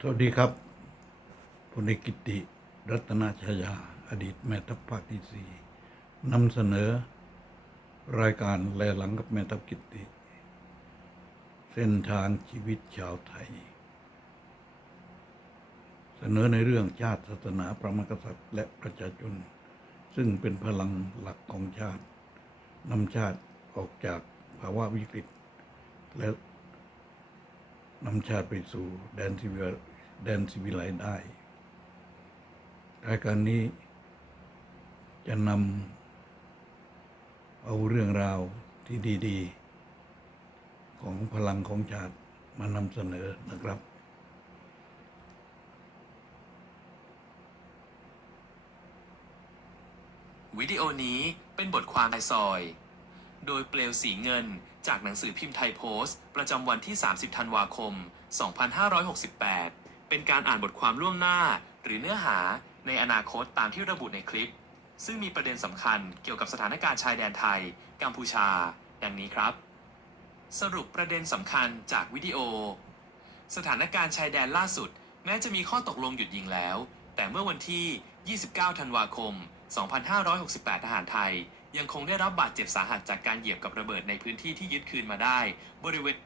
สวัสดีครับพลเอกกิติ รัตนาชยา อดีตแม่ทัพภาคที่สี่นำเสนอ รายการแลหลังกับแม่ทัพกิติ เส้นทางชีวิตชาวไทย เสนอในเรื่องชาติศาสนาพระมหากษัตริย์และประชาชน ซึ่งเป็นพลังหลักของชาตินำชาติออกจากภาวะวิกฤต และ นำชาติไปสู่แดนสิวิลแดนสิวิไลได้รายการนี้จะนำเอาเรื่องราวที่ดี ๆ ของพลังของชาติมานำเสนอนะครับ วิดีโอนี้เป็นบทความในซอย โดยเปลวสีเงิน จากหนังสือพิมพ์ไทยโพสต์ ประจำวันที่ 30 ธันวาคม 2568 เป็นการอ่านบทความล่วงหน้า หรือเนื้อหาในอนาคตตามที่ระบุในคลิป ซึ่งมีประเด็นสำคัญเกี่ยวกับสถานการณ์ชายแดนไทย กัมพูชา ดังนี้ครับ สรุปประเด็นสำคัญจากวิดีโอ สถานการณ์ชายแดนล่าสุด แม้จะมีข้อตกลงหยุดยิงแล้ว แต่เมื่อวันที่ 29 ธันวาคม 2568 ทหารไทย ยังคงได้รับบาดเจ็บสาหัสจากการเหยียบกับระเบิดในพื้นที่ที่ยึดคืนมาได้ บริเวณ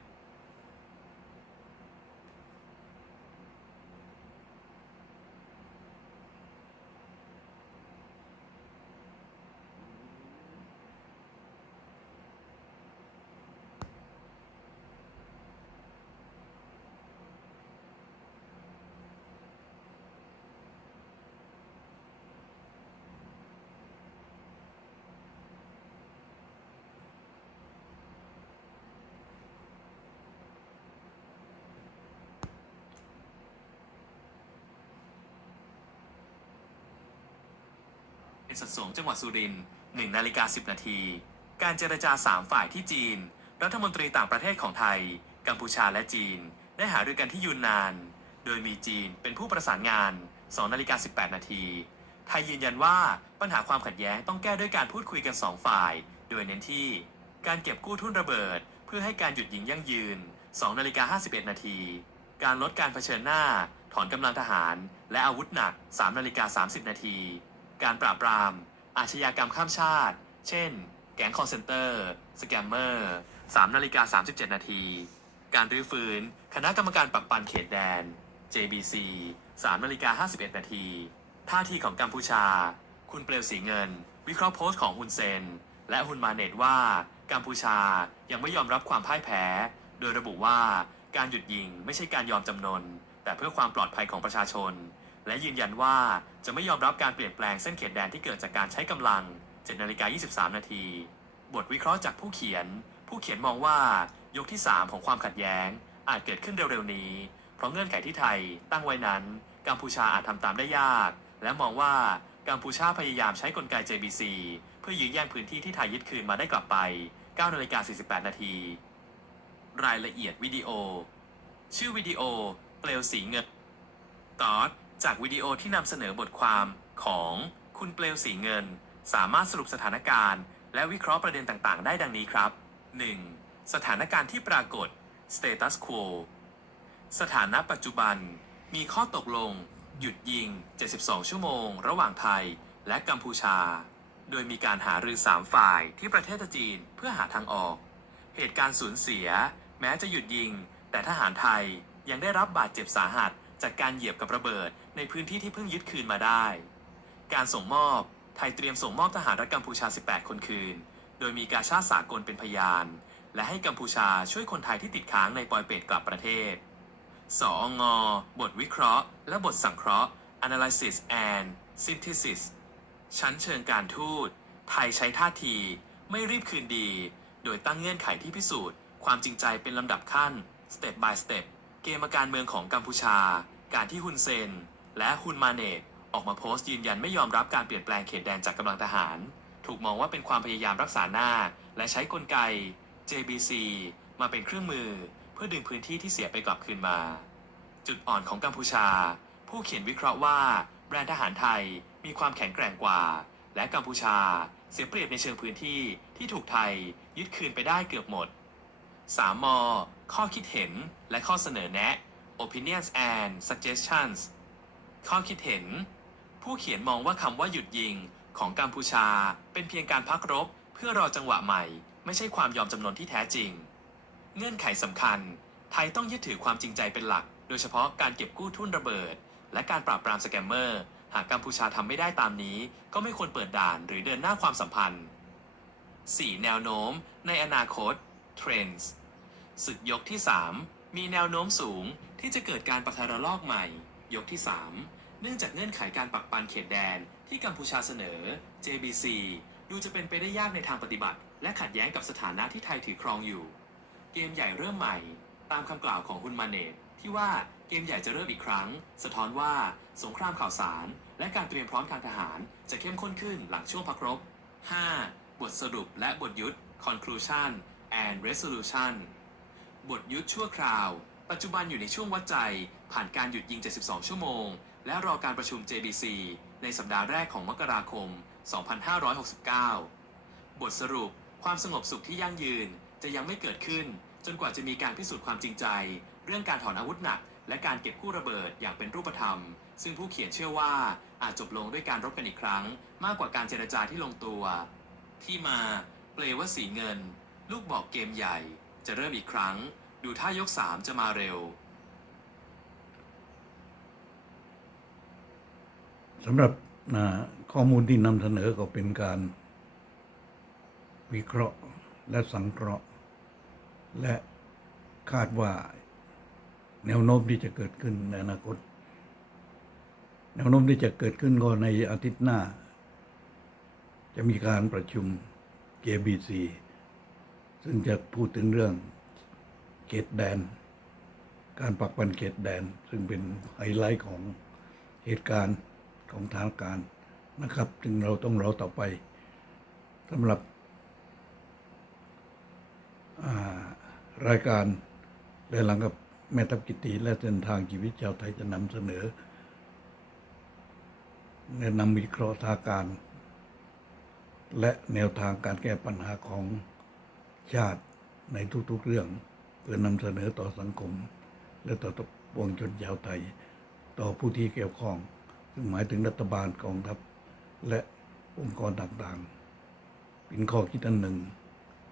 เป็นสัดส่วงจังหวัดสุรินทร์1นาฬิกา10 นาที การเจรจา 3 ฝ่ายที่จีน รัฐมนตรีต่างประเทศของไทย กัมพูชาและจีน ได้หารือกันที่ยูนนาน โดยมีจีนเป็นผู้ประสานงาน2นาฬิกา18 นาที ไทยยืนยันว่าปัญหาความขัดแย้งต้องแก้ด้วยการพูดคุยกัน 2 ฝ่าย โดยเน้นที่ การเก็บกู้ทุนระเบิด เพื่อให้การหยุดยิงยั่งยืน2นาฬิกา51 นาที การลดการเผชิญหน้า ถอนกำลังทหาร และอาวุธหนัก3นาฬิกา30 นาที การปราบปราม อาชญากรรมข้ามชาติ เช่น แก๊งคอร์เซนเตอร์ สแกมเมอร์3นาฬิกา37 นาที การรื้อฟื้น คณะกรรมการปรับปรามเขตแดน JBC 3นาฬิกา51 นาที ท่าทีของกัมพูชา คุณเปลวสีเงิน วิเคราะห์โพสต์ของฮุนเซน และฮุนมาเนตว่า กัมพูชายังไม่ยอมรับความพ่ายแพ้ โดยระบุว่าการหยุดยิงไม่ใช่การยอมจำนน แต่เพื่อความปลอดภัยของประชาชน และยืนยันว่าจะไม่ยอมรับการเปลี่ยนแปลงเส้นเขตแดนที่เกิดจากการใช้กำลัง7นาฬิกา23 นาที บทวิเคราะห์จากผู้เขียน ผู้เขียนมองว่ายกที่ 3 ของความขัดแย้ง อาจเกิดขึ้นเร็วๆนี้ เพราะเงื่อนไขที่ไทยตั้งไว้นั้น กัมพูชาอาจทำตามได้ยาก และมองว่ากัมพูชาพยายามใช้กลไก JBC เพื่อยื้อแย่งพื้นที่ที่ไทยยึดคืนมาได้กลับไป9นาฬิกา48 นาที รายละเอียดวิดีโอ ชื่อวิดีโอ เปลวสีเงินตอด จากวิดีโอที่นำเสนอบทความของคุณเปลวสีเงิน สามารถสรุปสถานการณ์ และวิเคราะห์ประเด็นต่างๆ ได้ดังนี้ครับ 1. สถานการณ์ที่ปรากฏ status quo สถานะปัจจุบัน มีข้อตกลง หยุดยิง 72 ชั่วโมง ระหว่างไทยและกัมพูชา โดยมีการหารือ 3 ฝ่ายที่ประเทศจีนเพื่อหาทางออก เหตุการณ์สูญเสีย แม้จะหยุดยิง แต่ทหารไทยยังได้รับบาดเจ็บสาหัสจากการเหยียบกับระเบิด ในพื้นที่ที่เพิ่งยึดคืนมาได้ การส่งมอบ ไทยเตรียมส่งมอบทหารรัฐกัมพูชา 18 คนคืน โดยมีกาชาติสากลเป็นพยาน และให้กัมพูชาช่วยคนไทยที่ติดค้างในปอยเปตกลับประเทศ สองบทวิเคราะห์ และบทสังเคราะห์ analysis and synthesis ชั้นเชิงการทูต ไทยใช้ท่าที ไม่รีบคืนดี โดยตั้งเงื่อนไขที่พิสูจน์ ความจริงใจเป็นลำดับขั้น step by step เกมการเมืองของกัมพูชา การที่ฮุนเซน และฮุนมาเนตออกมาโพสต์ยืนยันไม่ยอมรับการเปลี่ยนแปลงเขตแดนจากกำลังทหาร ถูกมองว่าเป็นความพยายามรักษาหน้า และใช้กลไก JBC มาเป็นเครื่องมือ เพื่อดึงพื้นที่ที่เสียไปกลับคืนมา จุดอ่อนของกัมพูชา ผู้เขียนวิเคราะห์ว่า แบรนด์ทหารไทยมีความแข็งแกร่งกว่า และกัมพูชาเสียเปรียบในเชิงพื้นที่ที่ถูกไทยยึดคืนไปได้เกือบหมด 3. มข้อคิดเห็นและข้อเสนอแนะ opinions and suggestions ข้อคิดเห็น ผู้เขียนมองว่าคำว่าหยุดยิงของกัมพูชา เป็นเพียงการพักรบ เพื่อรอจังหวะใหม่ ไม่ใช่ความยอมจำนนที่แท้จริง เงื่อนไขสำคัญ ไทยต้องยึดถือความจริงใจเป็นหลัก โดยเฉพาะการเก็บกู้ทุนระเบิด และการปราบปรามสแกมเมอร์ หากกัมพูชาทำไม่ได้ตามนี้ ก็ไม่ควรเปิดด่านหรือเดินหน้าความสัมพันธ์ 4. แนวโน้ม ในอนาคต Trends ศึกยกที่ 3 มีแนวโน้มสูงที่จะเกิดการปะทะระลอกใหม่ ยกที่ 3 เนื่องจากเงื่อนไขการปักปันเขตแดนที่กัมพูชาเสนอ JBC ดูจะเป็นไปได้ยากในทางปฏิบัติ และขัดแย้งกับสถานะที่ไทยถือครองอยู่ เกมใหญ่เริ่มใหม่ ตามคำกล่าวของฮุนมาเนตที่ว่าเกมใหญ่จะเริ่มอีกครั้ง สะท้อนว่าสงครามข่าวสาร และการเตรียมพร้อมทางทหาร จะเข้มข้นขึ้นหลังช่วงพักรบ 5. บทสรุปและบทยุทธ conclusion and resolution บทยุทธชั่วคราว ปัจจุบันอยู่ในช่วงวัดใจ ผ่านการหยุดยิง 72 ชั่วโมง และรอการประชุม JBC ในสัปดาห์แรกของมกราคม 2569 บทสรุป ความสงบสุขที่ยั่งยืนจะยังไม่เกิดขึ้น จนกว่าจะมีการพิสูจน์ความจริงใจ เรื่องการถอนอาวุธหนัก และการเก็บกู้ระเบิดอย่างเป็นรูปธรรม ซึ่งผู้เขียนเชื่อว่าอาจจบลงด้วยการรบกันอีกครั้ง มากกว่าการเจรจาที่ลงตัว ที่มาเปลว่าสีเงิน ลูกบอกเกมใหญ่ จะเริ่มอีกครั้ง ดูท่ายก 3 จะมาเร็ว สำหรับนะข้อมูลที่นำเสนอก็เป็นการ วิเคราะห์และสังเคราะห์ และคาดว่าแนวโน้มที่จะเกิดขึ้นในอนาคต แนวโน้มที่จะเกิดขึ้นก็ในอาทิตย์หน้า จะมีการประชุม KBC ซึ่งจะพูดถึงเรื่องเขตแดน การปักปันเขตแดน ซึ่งเป็นไฮไลท์ของเหตุการณ์ ของทางการนะครับซึ่งเราต้องรอต่อไปสำหรับารายการและหลังกับแม่ทัพกิติและเส้นทางชีวิตชาวไทยจะนำเสนอแนะนำวิเคราะห์สถานการ และแนวทางการแก้ปัญหาของชาติในทุกๆเรื่อง เพื่อนำเสนอต่อสังคม และต่อปวงชนชาวไทย ต่อผู้ที่เกี่ยวข้อง ซึ่งหมายถึงรัฐบาลกองทัพและองค์กรต่างๆ เป็นข้อคิดอันหนึ่ง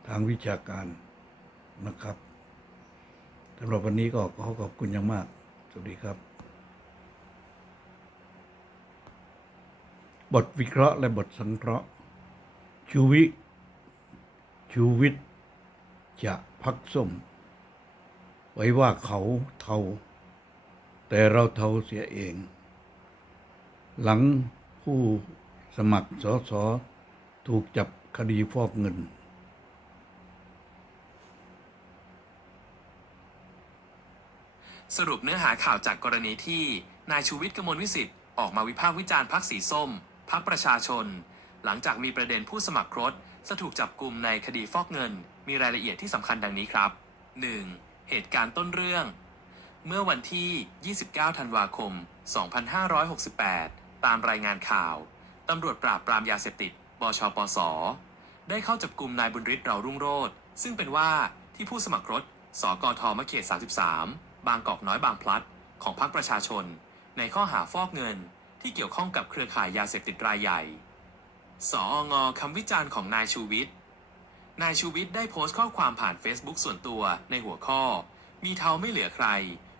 ทางวิชาการนะครับสำหรับวันนี้ก็ขอขอบคุณอย่างมาก สวัสดีครับ บทวิเคราะห์และบทสังเคราะห์ชูวิชูวิทย์จะพักส้ม ไว้ว่าเขาเทา แต่เราเทาเสียเอง หลังผู้สมัครสอสอถูกจับคดีฟอกเงิน สรุปเนื้อหาข่าวจากกรณีที่ นายชูวิทย์กมลวิสิทธิ์ออกมาวิพากษ์วิจารณ์พักสีส้มพักประชาชน หลังจากมีประเด็นผู้สมัครครถจะถูกจับกลุ่มในคดีฟอกเงิน มีรายละเอียดที่สำคัญดังนี้ครับ 1. เหตุการณ์ต้นเรื่อง เมื่อวันที่ 29 ธันวาคม 2568 ตามรายงานข่าวตำรวจปราบปรามยาเสพติด บชปส ได้เข้าจับกลุ่มนายบุญฤทธิ์เรารุ่งโรจน์ซึ่งเป็นว่าที่ผู้สมัครรถ สกทมเขต 33 บางกอกน้อยบางพลัด ของพรรคประชาชน ในข้อหาฟอกเงินที่เกี่ยวข้องกับเครือข่ายยาเสพติดรายใหญ่ สองอคำวิจารณ์ของนายชูวิทย์ นายชูวิทย์ได้โพสต์ข้อความผ่าน Facebook ส่วนตัวในหัวข้อ มีเทาไม่เหลือใคร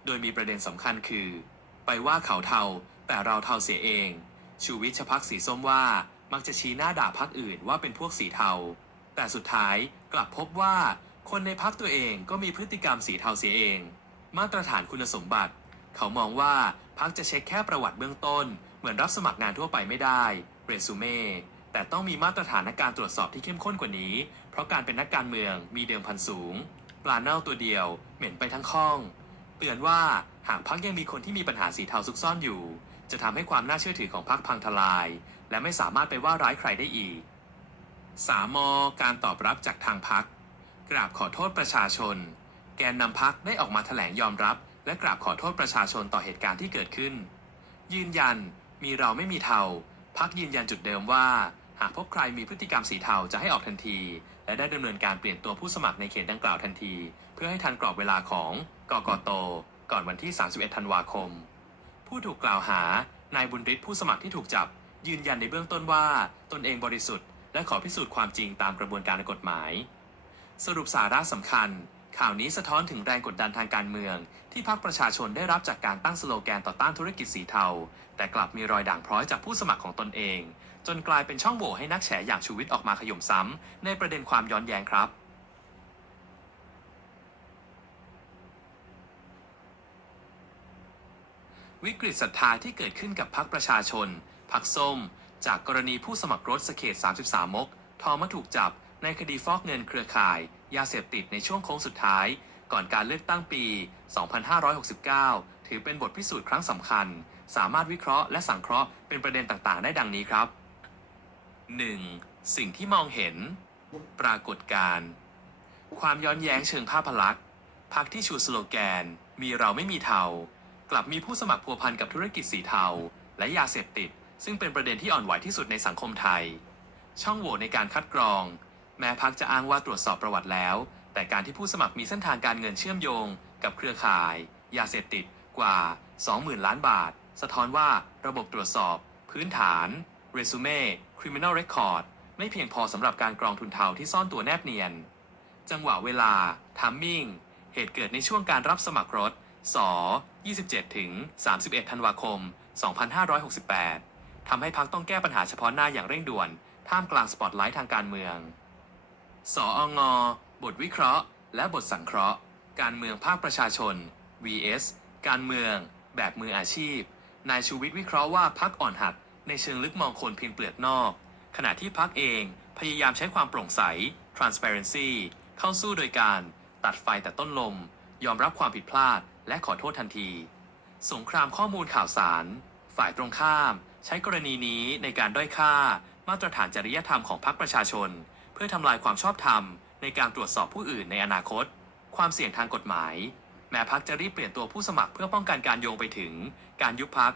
โดยมีประเด็นสำคัญคือ ไปว่าเขาเทา แต่เราเทาเสียเอง ชูวิทย์ชพักสีส้มว่ามักจะชี้หน้าด่าพักอื่นว่าเป็นพวกสีเทา แต่สุดท้ายกลับพบว่าคนในพักตัวเองก็มีพฤติกรรมสีเทาเสียเอง มาตรฐานคุณสมบัติ เขามองว่าพักจะเช็คแค่ประวัติเบื้องต้น เหมือนรับสมัครงานทั่วไปไม่ได้ เรซูเม่แต่ต้องมีมาตรฐานในการตรวจสอบที่เข้มข้นกว่านี้ เพราะการเป็นนักการเมืองมีเดิมพันสูง ปลาเน่าตัวเดียว เหม็นไปทั้งข้อง เตือนว่าหากพักยังมีคนที่มีปัญหาสีเทาซุกซ่อนอยู่ จะทำให้ความน่าเชื่อถือของพักพังทลาย และไม่สามารถไปว่าร้ายใครได้อีก สามอการตอบรับจากทางพักกราบขอโทษประชาชน แกนนำพักได้ออกมาแถลงยอมรับ และกราบขอโทษประชาชนต่อเหตุการณ์ที่เกิดขึ้น ยืนยันมีเราไม่มีเทาพักยืนยันจุดเดิมว่า หากพบใครมีพฤติกรรมสีเทาจะให้ออกทันที และได้ดำเนินการเปลี่ยนตัวผู้สมัครในเขตดังกล่าวทันที เพื่อให้ทันกรอบเวลาของกกตก่อนวันที่ 31 ธันวาคม ผู้ถูกกล่าวหานายบุญฤทธิ์ผู้สมัครที่ถูกจับ ยืนยันในเบื้องต้นว่าตนเองบริสุทธิ์ และขอพิสูจน์ความจริงตามกระบวนการกฎหมาย สรุปสาระสำคัญ ข่าวนี้สะท้อนถึงแรงกดดันทางการเมือง ที่พรรคประชาชนได้รับจากการตั้งสโลแกนต่อต้านธุรกิจสีเทา แต่กลับมีรอยด่างพร้อยจากผู้สมัครของตนเอง จนกลายเป็นช่องโหว่ให้นักแฉอย่างชูวิทย์ออกมาขย่มซ้ำในประเด็นความย้อนแย้งครับ วิกฤตศรัทธาที่เกิดขึ้นกับพรรคประชาชนพรรคส้ม จากกรณีผู้สมัครรถสเขต 33 มก ทอมาถูกจับในคดีฟอกเงินเครือข่าย ยาเสพติดในช่วงโค้งสุดท้าย ก่อนการเลือกตั้งปี 2569 ถือเป็นบทพิสูจน์ครั้งสำคัญ สามารถวิเคราะห์และสังเคราะห์เป็นประเด็นต่างๆ ได้ดังนี้ครับ 1. สิ่งที่มองเห็น ปรากฏการณ์ความย้อนแย้งเชิงภาพลักษณ์พรรคที่ชูสโลแกน มีเราไม่มีเทา กลับมีผู้สมัครพัวพันกับธุรกิจสีเทา และยาเสพติด ซึ่งเป็นประเด็นที่อ่อนไหวที่สุดในสังคมไทย ช่องโหว่ในการคัดกรอง แม้พักจะอ้างว่าตรวจสอบประวัติแล้ว แต่การที่ผู้สมัครมีเส้นทางการเงินเชื่อมโยง กับเครือข่าย ยาเสพติดกว่า 20,000 ล้านบาท สะท้อนว่าระบบตรวจสอบ พื้นฐานเรซูเม่ criminal record ไม่เพียงพอสำหรับการกรองทุนเทาที่ซ่อนตัวแนบเนียน จังหวะเวลา timing เหตุเกิดในช่วงการรับสมัครรถ ส27 ถึง 31 ธันวาคม 2568 ทำให้พักต้องแก้ปัญหาเฉพาะหน้าอย่างเร่งด่วน ท่ามกลางสปอตไลท์ทางการเมือง สองบทวิเคราะห์ และบทสังเคราะห์ การเมืองภาคประชาชน vs การเมือง แบบมืออาชีพ นายชูวิทย์วิเคราะห์ว่าพักอ่อนหัดในเชิงลึกมองคนเพียงเปลือกนอก ขณะที่พักเองพยายามใช้ความโปร่งใส transparency เข้าสู้โดยการตัดไฟแต่ต้นลม ยอมรับความผิดพลาด และขอโทษทันที สงครามข้อมูลข่าวสาร ฝ่ายตรงข้าม ใช้กรณีนี้ในการด้อยค่า มาตรฐานจริยธรรมของพรรคประชาชน เพื่อทำลายความชอบธรรม ในการตรวจสอบผู้อื่นในอนาคต ความเสี่ยงทางกฎหมาย แม้พักจะรีบเปลี่ยนตัวผู้สมัครเพื่อป้องกันการโยงไปถึง การยุบพัก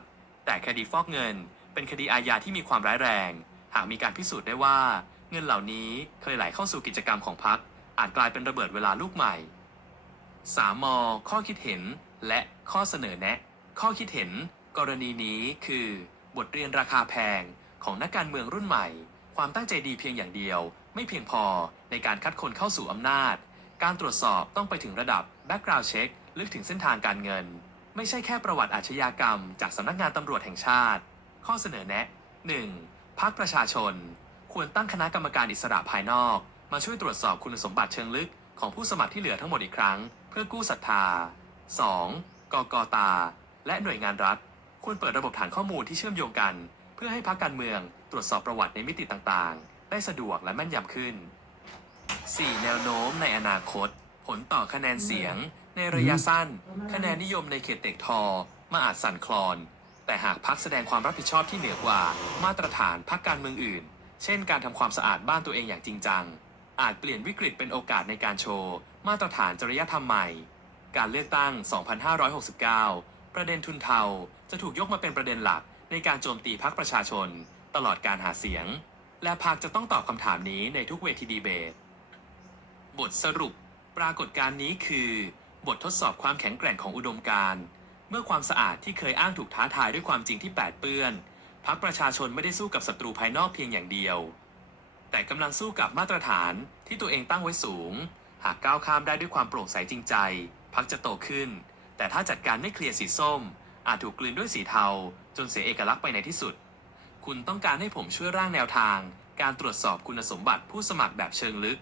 แต่คดีฟอกเงิน เป็นคดีอาญาที่มีความร้ายแรง หากมีการพิสูจน์ได้ว่า เงินเหล่านี้เคยไหลเข้าสู่กิจกรรมของพักอาจกลายเป็นระเบิดเวลาลูกใหม่ สามมข้อคิดเห็น และข้อเสนอแนะ ข้อคิดเห็น กรณีนี้คือ บทเรียนราคาแพงของนักการเมืองรุ่นใหม่ ความตั้งใจดีเพียงอย่างเดียว ไม่เพียงพอในการคัดคนเข้าสู่อำนาจ การตรวจสอบต้องไปถึงระดับ background check ลึกถึงเส้นทางการเงิน ไม่ใช่แค่ประวัติอาชญากรรม จากสำนักงานตำรวจแห่งชาติ ข้อเสนอแนะ 1. พักประชาชน ควรตั้งคณะกรรมการอิสระภายนอก มาช่วยตรวจสอบคุณสมบัติเชิงลึกของผู้สมัครที่เหลือทั้งหมดอีกครั้ง เพื่อกู้ศรัทธา 2. กกตาและหน่วยงานรัฐ ควรเปิดระบบฐานข้อมูลที่เชื่อมโยงกัน เพื่อให้พักการเมืองตรวจสอบประวัติในมิติต่างๆ ได้สะดวกและแม่นยำขึ้น 4. แนวโน้มในอนาคต ผลต่อคะแนนเสียง ในระยะสั้น คะแนนนิยมในเขตเด็กทอมาอาจสั่นคลอน แต่หากพักแสดงความรับผิดชอบที่เหนือกว่ามาตรฐานพักการเมืองอื่น เช่น การทำความสะอาดบ้านตัวเองอย่างจริงจัง อาจเปลี่ยนวิกฤตเป็นโอกาสในการโชว์ มาตรฐานจริยธรรมใหม่ การเลือกตั้ง 2569 ประเด็นทุนเทาจะถูกยกมาเป็นประเด็นหลักในการโจมตีพักประชาชน ตลอดการหาเสียง และพักจะต้องตอบคำถามนี้ในทุกเวทีดีเบต บทสรุป ปรากฏการณ์นี้คือ บททดสอบความแข็งแกร่งของอุดมการณ์เมื่อความสะอาดที่เคยอ้างถูกท้าทายด้วยความจริงที่แปดเปื้อนพักประชาชนไม่ได้สู้กับศัตรูภายนอกเพียงอย่างเดียว แต่กำลังสู้กับมาตรฐานที่ตัวเองตั้งไว้สูง หากก้าวข้ามได้ด้วยความโปร่งใสจริงใจ พักจะโตขึ้น แต่ถ้าจัดการไม่เคลียร์สีส้ม อาจถูกกลืนด้วยสีเทา จนเสียเอกลักษณ์ไปในที่สุด คุณต้องการให้ผมช่วยร่างแนวทาง การตรวจสอบคุณสมบัติผู้สมัครแบบเชิงลึก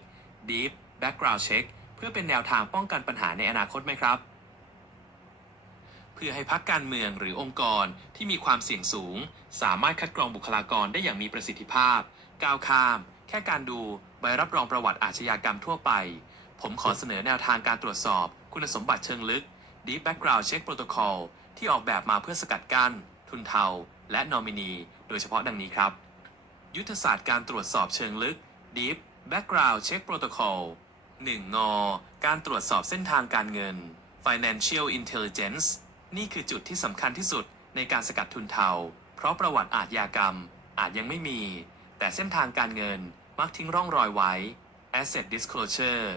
Deep Background Check เพื่อเป็นแนวทางป้องกันปัญหาในอนาคตไหมครับ เพื่อให้พักการเมืองหรือองค์กรที่มีความเสี่ยงสูง สามารถคัดกรองบุคลากรได้อย่างมีประสิทธิภาพ ก้าวข้าม แค่การดูใบรับรองประวัติอาชญากรรมทั่วไป ผมขอเสนอแนวทางการตรวจสอบคุณสมบัติเชิงลึก Deep Background Check Protocol ที่ออกแบบมาเพื่อสกัดกั้น ทุนเทา และนอมินี โดยเฉพาะดังนี้ครับ ยุทธศาสตร์การตรวจสอบเชิงลึก Deep Background Check Protocol 1. งอ การตรวจสอบเส้นทางการเงิน Financial Intelligence นี่คือจุดที่สำคัญที่สุดในการสกัดทุนเทา เพราะประวัติอาทยากรรม อาจยังไม่มี แต่เส้นทางการเงินมักทิ้งร่องรอยไว้ Asset Disclosure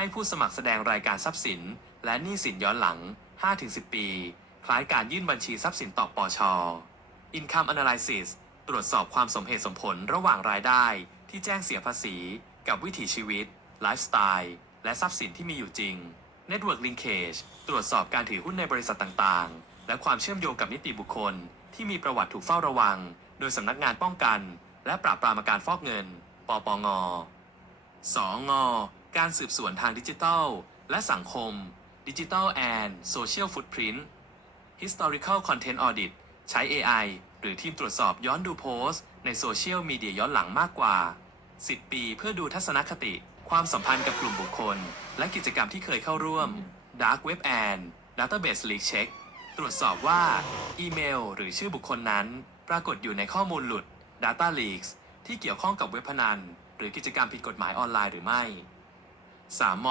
ให้ผู้สมัครแสดงรายการทรัพย์สิน และหนี้สินย้อนหลัง 5-10 ปี คล้ายการยื่นบัญชีทรัพย์สินต่อปอช Income Analysis ตรวจสอบความสมเหตุสมผลระหว่างรายได้ที่แจ้งเสียภาษี กับวิถีชีวิต ไลฟ์สไตล์ และทรัพย์สินที่มีอยู่จริง Network Linkage ตรวจสอบการถือหุ้นในบริษัทต่างๆ และความเชื่อมโยงกับนิติบุคคล ที่มีประวัติถูกเฝ้าระวัง โดยสำนักงานป้องกัน และปราบปรามการฟอกเงิน ปปงสอง การสืบสวนทางดิจิทัล และสังคม Digital and Social Footprint Historical Content Audit ใช้ AI หรือทีมตรวจสอบย้อนดูโพสต์ ในโซเชียลมีเดียย้อนหลังมากกว่า 10 ปีเพื่อดูทัศนคติ ความสัมพันธ์กับกลุ่มบุคคล และกิจกรรมที่เคยเข้าร่วม Dark Web and Database Leak Check ตรวจสอบว่า อีเมล หรือชื่อบุคคลนั้น ปรากฏอยู่ในข้อมูลหลุด Data Leaks ที่เกี่ยวข้องกับเว็บพนัน หรือกิจกรรมผิดกฎหมายออนไลน์หรือไม่ 3. ม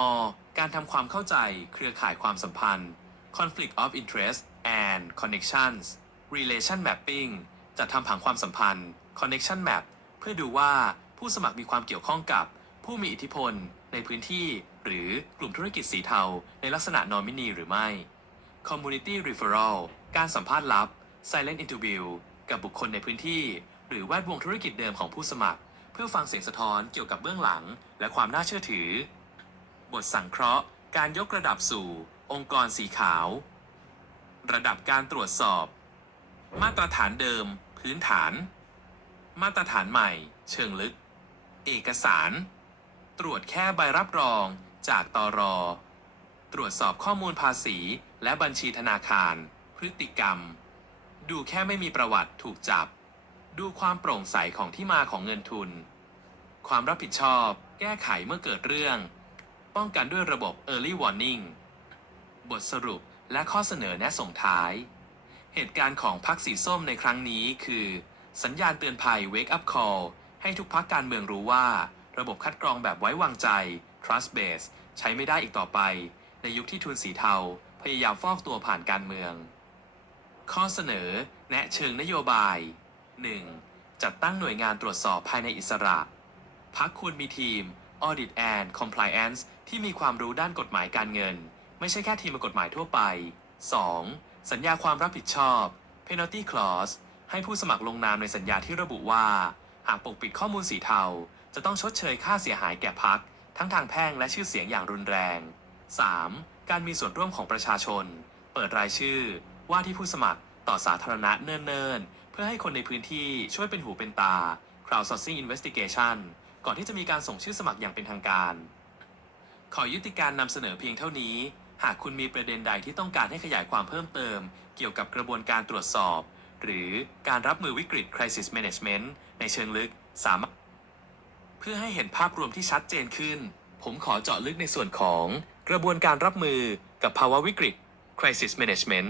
การทำความเข้าใจเครือข่ายความสัมพันธ์ conflict of interest and connections relation mapping จะทำผังความสัมพันธ์ connection map เพื่อดูว่าผู้สมัครมีความเกี่ยวข้องกับผู้มีอิทธิพล ในพื้นที่หรือกลุ่มธุรกิจสีเทา ในลักษณะนอมินีหรือไม่ community referral การสัมภาษณ์ลับ silent interview กับบุคคลในพื้นที่ หรือแวดวงธุรกิจเดิมของผู้สมัคร เพื่อฟังเสียงสะท้อนเกี่ยวกับเบื้องหลัง และความน่าเชื่อถือ บทสังเคราะห์ การยกระดับสู่ องค์กรสีขาว ระดับการตรวจสอบ มาตรฐานเดิม พื้นฐาน มาตรฐานใหม่ เชิงลึก เอกสาร ตรวจแค่ใบรับรอง จากตอรอ ตรวจสอบข้อมูลภาษี และบัญชีธนาคาร พฤติกรรม ดูแค่ไม่มีประวัติถูกจับ ดูความโปร่งใสของที่มาของเงินทุน ความรับผิดชอบ แก้ไขเมื่อเกิดเรื่อง ป้องกันด้วยระบบ Early Warning บทสรุปและข้อเสนอแนะส่งท้าย เหตุการณ์ของพรรคสีส้มในครั้งนี้คือ สัญญาณเตือนภัย Wake Up Call ให้ทุกพักการเมืองรู้ว่า ระบบคัดกรองแบบไว้วางใจ Trust Base ใช้ไม่ได้อีกต่อไป ในยุคที่ทุนสีเทา พยายามฟอกตัวผ่านการเมือง ข้อเสนอแนะเชิงนโยบาย 1. จัดตั้งหน่วยงานตรวจสอบภายในอิสระพักควรมีทีม Audit and Compliance ที่มีความรู้ด้านกฎหมายการเงิน ไม่ใช่แค่ทีมกฎหมายทั่วไป 2. สัญญาความรับผิดชอบ Penalty Clause ให้ผู้สมัครลงนามในสัญญาที่ระบุว่า หากปกปิดข้อมูลสีเทา จะต้องชดเชยค่าเสียหายแก่พัก ทั้งทางแพ่งและชื่อเสียงอย่างรุนแรง 3. การมีส่วนร่วมของประชาชน เปิดรายชื่อ ว่าที่ผู้สมัครต่อสาธารณะเนิ่นๆ เพื่อให้คนในพื้นที่ช่วยเป็นหูเป็นตา crowdsourcing investigation ก่อนที่จะมีการส่งชื่อสมัครอย่างเป็นทางการ ขอยุติการนำเสนอเพียงเท่านี้ หากคุณมีประเด็นใดที่ต้องการให้ขยายความเพิ่มเติม เกี่ยวกับกระบวนการตรวจสอบ หรือการรับมือวิกฤต crisis management ในเชิงลึกสามารถเพื่อให้เห็นภาพรวมที่ชัดเจนขึ้น ผมขอเจาะลึกในส่วนของกระบวนการรับมือกับภาวะวิกฤต crisis management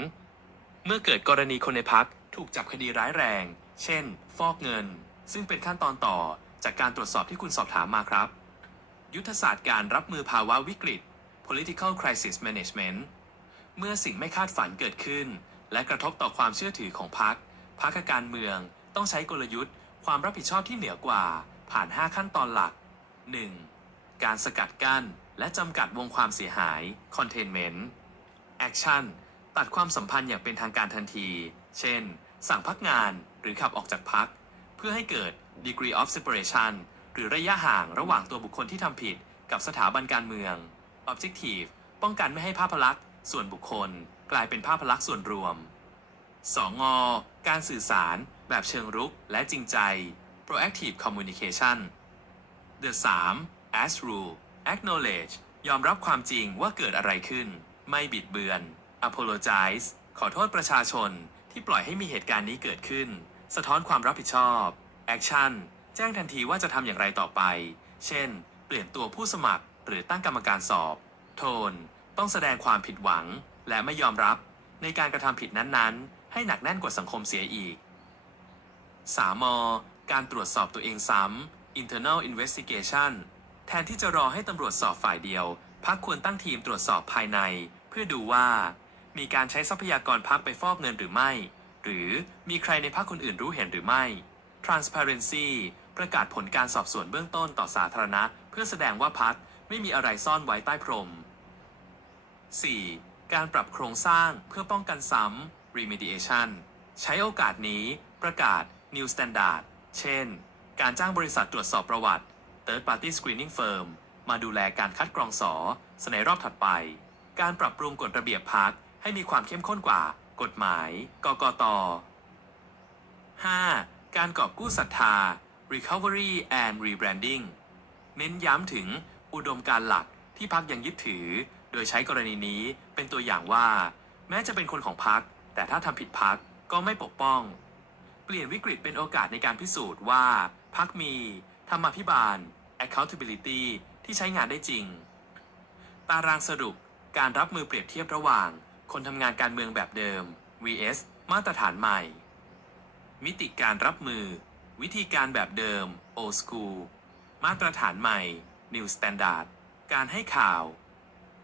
เมื่อเกิดกรณีคนในพักถูกจับคดีร้ายแรง เช่น ฟอกเงิน ซึ่งเป็นขั้นตอนต่อจากการตรวจสอบที่คุณสอบถามมาครับ ยุทธศาสตร์การรับมือภาวะวิกฤต political crisis management เมื่อสิ่งไม่คาดฝันเกิดขึ้น และกระทบต่อความเชื่อถือของพรรคพรรคการเมือง ต้องใช้กลยุทธ์ ความรับผิดชอบที่เหนือกว่า ผ่าน 5 ขั้นตอนหลัก 1. การสกัดกั้น และจำกัดวงความเสียหาย containment action ตัดความสัมพันธ์อย่างเป็นทางการทันที เช่น สั่งพักงานหรือขับออกจากพัก เพื่อให้เกิด degree of separation หรือระยะห่างระหว่างตัวบุคคลที่ทำผิดกับสถาบันการเมือง objective ป้องกันไม่ให้ภาพลักษณ์ส่วนบุคคล กลายเป็นภาพลักษณ์ส่วนรวม 2. งการสื่อสาร แบบเชิงรุกและจริงใจ proactive communication The 3 as rule acknowledge ยอมรับความจริงว่าเกิดอะไรขึ้น ไม่บิดเบือน apologize ขอโทษประชาชนที่ปล่อยให้มีเหตุการณ์นี้เกิดขึ้น สะท้อนความรับผิดชอบ action แจ้งทันทีว่าจะทำอย่างไรต่อไป เช่น เปลี่ยนตัวผู้สมัคร หรือตั้งกรรมการสอบ โทน ต้องแสดงความผิดหวัง และไม่ยอมรับ ในการกระทำผิดนั้นๆ ให้หนักแน่นกว่าสังคมเสียอีก 3. ม การตรวจสอบตัวเองซ้ำ internal investigation แทนที่จะรอให้ตำรวจสอบฝ่ายเดียว พักควรตั้งทีมตรวจสอบภายใน เพื่อดูว่า มีการใช้ทรัพยากรพักไปฟอกเงินหรือไม่ หรือมีใครในพักคนอื่นรู้เห็นหรือไม่ transparency ประกาศผลการสอบสวนเบื้องต้นต่อสาธารณะ เพื่อแสดงว่าพักไม่มีอะไรซ่อนไว้ใต้พรม 4. การปรับโครงสร้างเพื่อป้องกันซ้ำ remediation ใช้โอกาสนี้ประกาศ new standard เช่น การจ้างบริษัทตรวจสอบประวัติ third party screening firm มาดูแลการคัดกรองสอในรอบถัดไป การปรับปรุงกฎระเบียบพักให้มีความเข้มข้นกว่า กฎหมาย กกต 5. การกอบกู้ศรัทธา recovery and rebranding เน้นย้ำถึงอุดมการณ์หลักที่พักยังยึดถือ โดยใช้กรณีนี้เป็นตัวอย่างว่า แม้จะเป็นคนของพัก แต่ถ้าทำผิดพักก็ไม่ปกป้อง เปลี่ยนวิกฤตเป็นโอกาสในการพิสูจน์ว่า พักมีธรรมาภิบาล accountability ที่ใช้งานได้จริง ตารางสรุปการรับมือเปรียบเทียบระหว่าง คนทำงานการเมืองแบบเดิม vs มาตรฐานใหม่ มิติการรับมือ วิธีการแบบเดิม old school มาตรฐานใหม่ new standard การให้ข่าว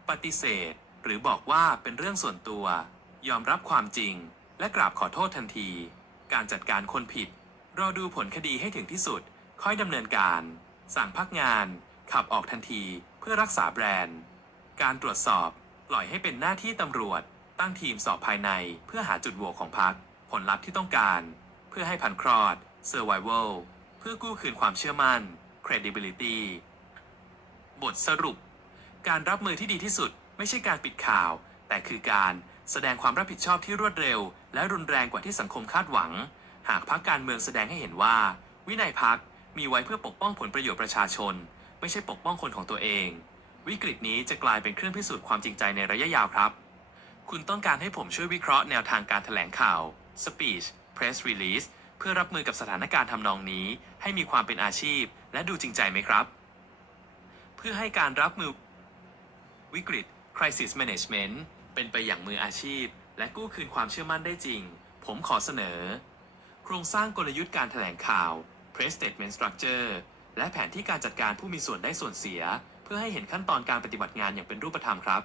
ปฏิเสธ หรือบอกว่าเป็นเรื่องส่วนตัว ยอมรับความจริง และกราบขอโทษทันที การจัดการคนผิด รอดูผลคดีให้ถึงที่สุด ค่อยดำเนินการ สั่งพักงาน ขับออกทันทีเพื่อรักษาแบรนด์ การตรวจสอบ ปล่อยให้เป็นหน้าที่ตำรวจ ตั้งทีมสอบภายในเพื่อหาจุดโหว่ของพัก ผลลัพธ์ที่ต้องการ เพื่อให้พันคลอด survival เพื่อกู้คืนความเชื่อมั่น credibility บทสรุป การรับมือที่ดีที่สุด ไม่ใช่การปิดข่าว แต่คือการแสดงความรับผิดชอบที่รวดเร็ว และรุนแรงกว่าที่สังคมคาดหวัง หากพักการเมืองแสดงให้เห็นว่า วินัยพักมีไว้เพื่อปกป้องผลประโยชน์ประชาชน ไม่ใช่ปกป้องคนของตัวเอง วิกฤตนี้จะกลายเป็นเครื่องพิสูจน์ความจริงใจในระยะยาวครับ คุณต้องการให้ผมช่วยวิเคราะห์แนวทางการแถลงข่าว speech press release เพื่อรับมือกับสถานการณ์ทำนองนี้ ให้มีความเป็นอาชีพ และดูจริงใจไหมครับ เพื่อให้การรับมือวิกฤต crisis management เป็นไปอย่างมืออาชีพ และกู้คืนความเชื่อมั่นได้จริง ผมขอเสนอ โครงสร้างกลยุทธ์การแถลงข่าว press statement structure และแผนที่การจัดการผู้มีส่วนได้ส่วนเสีย เพื่อให้เห็นขั้นตอนการปฏิบัติงานอย่างเป็นรูปธรรมครับ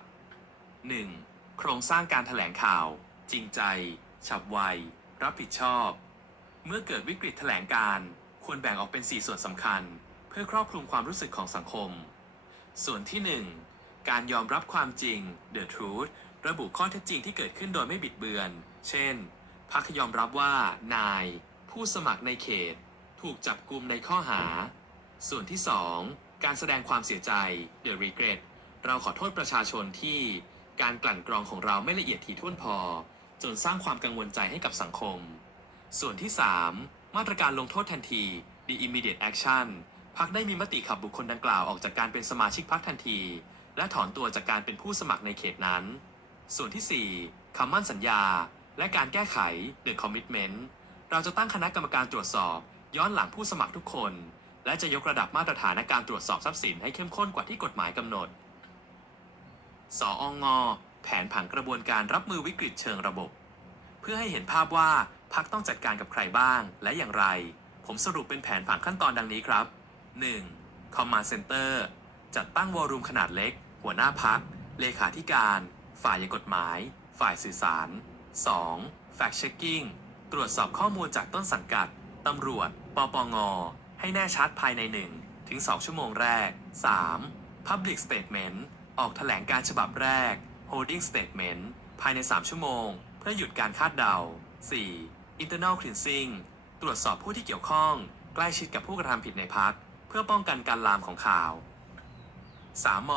1. โครงสร้างการแถลงข่าว จริงใจ ฉับไว รับผิดชอบ เมื่อเกิดวิกฤตแถลงการ์ควรแบ่งออกเป็น 4 ส่วนสำคัญ เพื่อครอบคลุมความรู้สึกของสังคม ส่วนที่ 1 การยอมรับความจริง the truth ระบุข้อเท็จจริงที่เกิดขึ้นโดยไม่บิดเบือน เช่น พักยอมรับว่านาย ผู้สมัครในเขต ถูกจับกลุมในข้อหา ส่วนที่ 2 การแสดงความเสียใจ the regret เราขอโทษประชาชนที่การกลั่นกรองของเราไม่ละเอียดถี่ถ้วนพอ จนสร้างความกังวลใจให้กับสังคม ส่วนที่ 3 มาตรการลงโทษทันที the immediate action พักได้มีมติขับบุคคลดังกล่าวออกจากการเป็นสมาชิกพักทันที และถอนตัวจากการเป็นผู้สมัครในเขตนั้น ส่วนที่ 4คำมั่นสัญญา และการแก้ไข the commitment เราจะตั้งคณะกรรมการตรวจสอบ ย้อนหลังผู้สมัครทุกคน และจะยกระดับมาตรฐานในการตรวจสอบทรัพย์สินให้เข้มข้นกว่าที่กฎหมายกำหนด สอองอแผนผังกระบวนการรับมือวิกฤตเชิงระบบ เพื่อให้เห็นภาพว่า พักต้องจัดการกับใครบ้าง และอย่างไร ผมสรุปเป็นแผนผังขั้นตอนดังนี้ครับ 1. Command Center จัดตั้งวอรูมขนาดเล็ก หัวหน้าพัก เลขาธิการ ฝ่ายกฎหมาย ฝ่ายสื่อสาร 2. Fact Checking ตรวจสอบข้อมูลจากต้นสังกัด ตำรวจ ปปง ให้แน่ชัดภายใน 1 ถึง 2 ชั่วโมงแรก 3. Public Statement ออกแถลงการฉบับแรก Holding Statement ภายใน 3 ชั่วโมง เพื่อหยุดการคาดเดา 4. Internal Cleansing ตรวจสอบผู้ที่เกี่ยวข้อง ใกล้ชิดกับผู้กระทำผิดในพัก เพื่อป้องกันการลามของข่าว 3. ม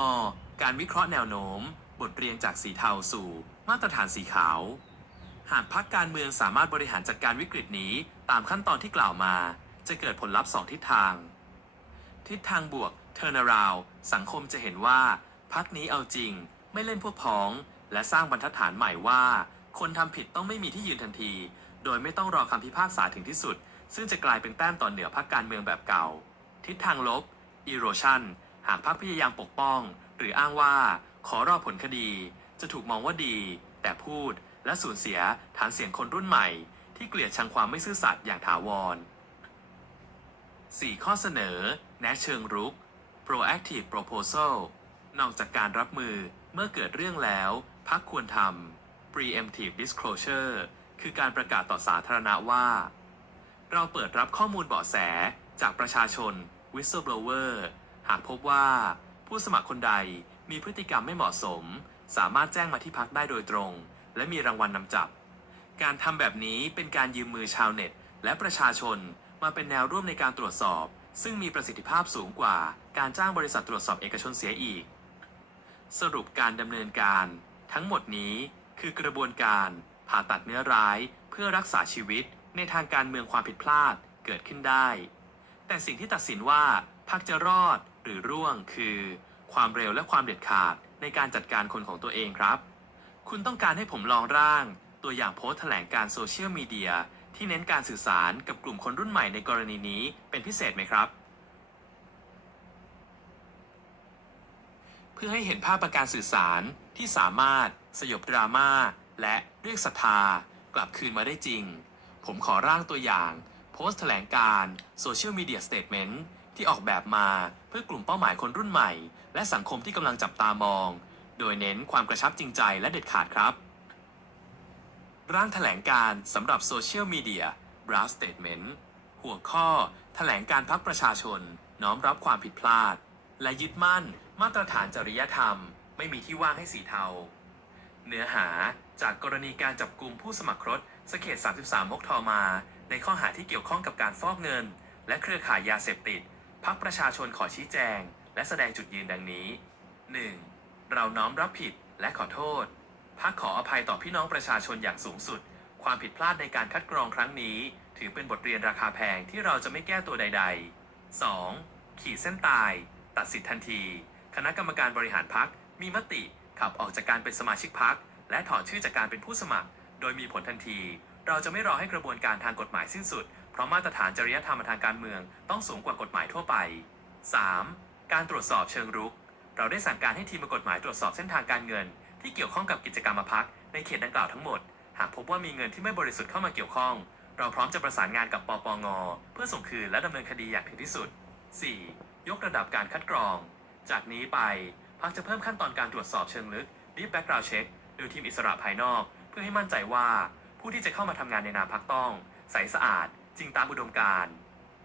การวิเคราะห์แนวโน้ม บทเรียนจากสีเทาสู่ มาตรฐานสีขาว หากพักการเมืองสามารถบริหารจัดการวิกฤตนี้ ตามขั้นตอนที่กล่าวมา จะเกิดผลลัพธ์สองทิศทาง ทิศทางบวก turnaround สังคมจะเห็นว่าพักนี้เอาจริง ไม่เล่นพวกพ้อง และสร้างบรรทัดฐานใหม่ว่า คนทำผิดต้องไม่มีที่ยืนทันที โดยไม่ต้องรอคำพิพากษาถึงที่สุด ซึ่งจะกลายเป็นแต้มต่อเหนือพักการเมืองแบบเก่า ทิศทางลบ erosion หากพักพยายามปกป้อง หรืออ้างว่าขอรอผลคดี จะถูกมองว่าดี แต่พูดและสูญเสียฐานเสียงคนรุ่นใหม่ ที่เกลียดชังความไม่ซื่อสัตย์อย่างถาวร 4 ข้อเสนอ แนะเชิงรุก proactive proposal นอกจากการรับมือเมื่อเกิดเรื่องแล้ว พักควรทำ preemptive disclosure คือการประกาศต่อสาธารณะว่า เราเปิดรับข้อมูลเบาะแสจากประชาชน whistleblower หากพบว่า ผู้สมัครคนใดมีพฤติกรรมไม่เหมาะสม สามารถแจ้งมาที่พักได้โดยตรง และมีรางวัลนำจับ การทำแบบนี้เป็นการยืมมือชาวเน็ต และประชาชนมาเป็นแนวร่วมในการตรวจสอบ ซึ่งมีประสิทธิภาพสูงกว่าการจ้างบริษัทตรวจสอบเอกชนเสียอีก สรุปการดำเนินการ ทั้งหมดนี้คือกระบวนการ ผ่าตัดเนื้อร้ายเพื่อรักษาชีวิตในทางการเมืองความผิดพลาดเกิดขึ้นได้ แต่สิ่งที่ตัดสินว่าพักจะรอดหรือร่วงคือ ความเร็วและความเด็ดขาดในการจัดการคนของตัวเองครับ คุณต้องการให้ผมลองร่าง ตัวอย่างโพสต์แถลงการโซเชียลมีเดียที่เน้นการสื่อสารกับกลุ่มคนรุ่นใหม่ในกรณีนี้เป็นพิเศษไหมครับ เพื่อให้เห็นภาพประการสื่อสารที่สามารถสยบดราม่า และเรียกศรัทธากลับคืนมาได้จริง ผมขอร่างตัวอย่างโพสต์แถลงการโซเชียลมีเดียสเต t เมนต์ที่ออกแบบมาเพื่อกลุ่มเป้าหมายคนรุ่นใหม่ และสังคมที่กำลังจับตามอง โดยเน้นความกระชับจริงใจและเด็ดขาดครับ ร่างแถลงการสำหรับโซเชียลมีเดียบราฟสเต t เมนต์หัวข้อ แถลงการพักประชาชน น้อมรับความผิดพลาด และยึดมั่น มาตรฐานจริยธรรม ไม่มีที่ว่างให้สีเทา เนื้อหาจากกรณีการจับกลุ่มผู้สมัครรถสเขต33 มกทอมา ในข้อหาที่เกี่ยวข้องกับการฟอกเงิน และเครือข่ายยาเสพติด พักประชาชนขอชี้แจง และแสดงจุดยืนดังนี้ 1. เราน้อมรับผิดและขอโทษ พักขออภัยต่อพี่น้องประชาชนอย่างสูงสุด ความผิดพลาดในการคัดกรองครั้งนี้ ถือเป็นบทเรียนราคาแพงที่เราจะไม่แก้ตัวใด ๆ 2. ขีดเส้นตาย ตัดสิทธิทันที คณะกรรมการบริหารพักมีมติ ขับออกจากการเป็นสมาชิกพักและถอนชื่อจากการเป็นผู้สมัคร โดยมีผลทันที เราจะไม่รอให้กระบวนการทางกฎหมายสิ้นสุด เพราะมาตรฐานจริยธรรมทางการเมืองต้องสูงกว่ากฎหมายทั่วไป 3. การตรวจสอบเชิงรุก เราได้สั่งการให้ทีมกฎหมายตรวจสอบเส้นทางการเงิน ที่เกี่ยวข้องกับกิจกรรมพักในเขตดังกล่าวทั้งหมด หากพบว่ามีเงินที่ไม่บริสุทธิ์เข้ามาเกี่ยวข้อง เราพร้อมจะประสานงานกับปปง เพื่อส่งคืนและดำเนินคดีอย่างถึงที่สุด 4. ยกระดับการคัดกรอง จากนี้ไป พักจะเพิ่มขั้นตอนการตรวจสอบเชิงลึก Deep Background Check โดยทีมอิสระภายนอก เพื่อให้มั่นใจว่าผู้ที่จะเข้ามาทำงานในนามพักต้อง ใสสะอาด จริงตามอุดมการณ์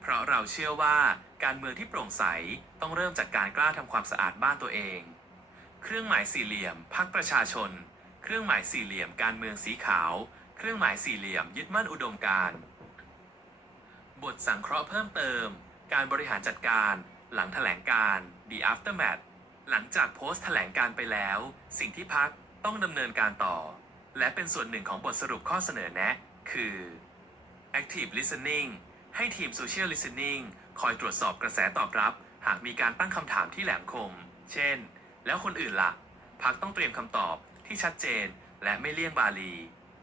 เพราะเราเชื่อว่าการเมืองที่โปร่งใสต้องเริ่มจากการกล้าทำความสะอาดบ้านตัวเอง เครื่องหมายสี่เหลี่ยมพักประชาชน เครื่องหมายสี่เหลี่ยมการเมืองสีขาว เครื่องหมายสี่เหลี่ยมยึดมั่นอุดมการณ์บทสังเคราะห์เพิ่มเติม การบริหารจัดการ หลังแถลงการ The Aftermath หลังจากโพสต์แถลงการไปแล้ว สิ่งที่พักต้องดำเนินการต่อ และเป็นส่วนหนึ่งของบทสรุปข้อเสนอแนะ คือ Active Listening ให้ทีม Social Listening คอยตรวจสอบกระแสตอบรับ หากมีการตั้งคำถามที่แหลมคม เช่น แล้วคนอื่นล่ะ พักต้องเตรียมคำตอบที่ชัดเจน และไม่เลี่ยงบาลี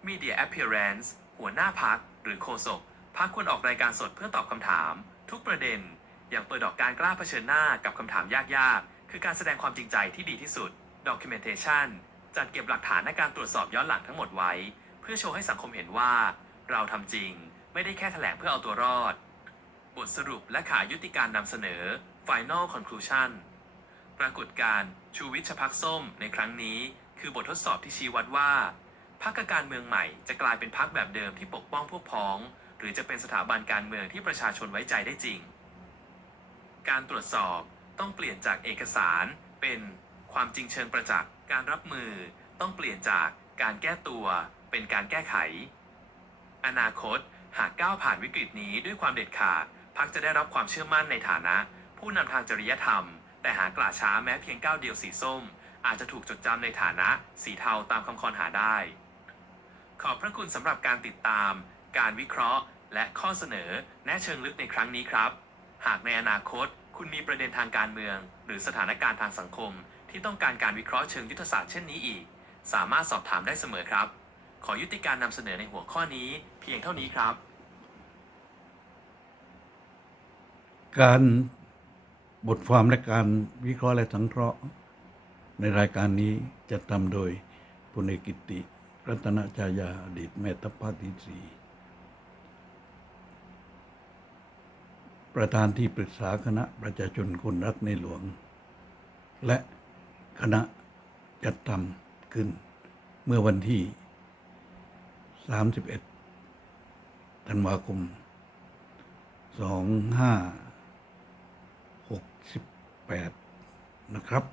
Media Appearance หัวหน้าพักหรือโฆษกพักควรออกรายการสดเพื่อตอบคำถาม ทุกประเด็น อย่างเปิดดอกการกล้าเผชิญหน้ากับคำถามยากๆ คือการแสดงความจริงใจที่ดีที่สุด Documentation จัดเก็บหลักฐานในการตรวจสอบย้อนหลังทั้งหมดไว้ เพื่อโชว์ให้สังคมเห็นว่า เราทำจริง ไม่ได้แค่แถลงเพื่อเอาตัวรอด บทสรุปและขายุติการนำเสนอ Final Conclusion ปรากฏการณ์ชูวิชพักส้มในครั้งนี้ คือบททดสอบที่ชี้วัดว่าพรรคการเมืองใหม่จะกลายเป็นพรรคแบบเดิมที่ปกป้องพวกพ้อง หรือจะเป็นสถาบันการเมืองที่ประชาชนไว้ใจได้จริง การตรวจสอบ ต้องเปลี่ยนจากเอกสารเป็นความจริงเชิงประจักษ์ การรับมือ ต้องเปลี่ยนจากการแก้ตัวเป็นการแก้ไข อนาคตหากก้าวผ่านวิกฤตนี้ด้วยความเด็ดขาดพรรคจะได้รับความเชื่อมั่นในฐานะ ผู้นำทางจริยธรรม แต่หากกล่าช้าแม้เพียงก้าวเดียวสีส้ม อาจจะถูกจดจำในฐานะสีเทาตามคำคอนหาได้ ขอบพระคุณสำหรับการติดตาม การวิเคราะห์ และข้อเสนอแนะเชิงลึกในครั้งนี้ครับ หากในอนาคต คุณมีประเด็นทางการเมือง หรือสถานการณ์ทางสังคม ที่ต้องการการวิเคราะห์เชิงยุทธศาสตร์เช่นนี้อีก สามารถสอบถามได้เสมอครับ ขอยุติการนำเสนอในหัวข้อนี้ เพียงเท่านี้ครับ การบทความและการวิเคราะห์และสังเคราะห์ ในรายการนี้จะทำโดยพลเอกกิติ รัตนชายาอดีตแม่ทัพภาคที่สี่ ประธานที่ปรึกษาคณะประชาชนคนรักในหลวง และคณะจัดทำขึ้นเมื่อวันที่ 31 ธันวาคม 2568 นะครับ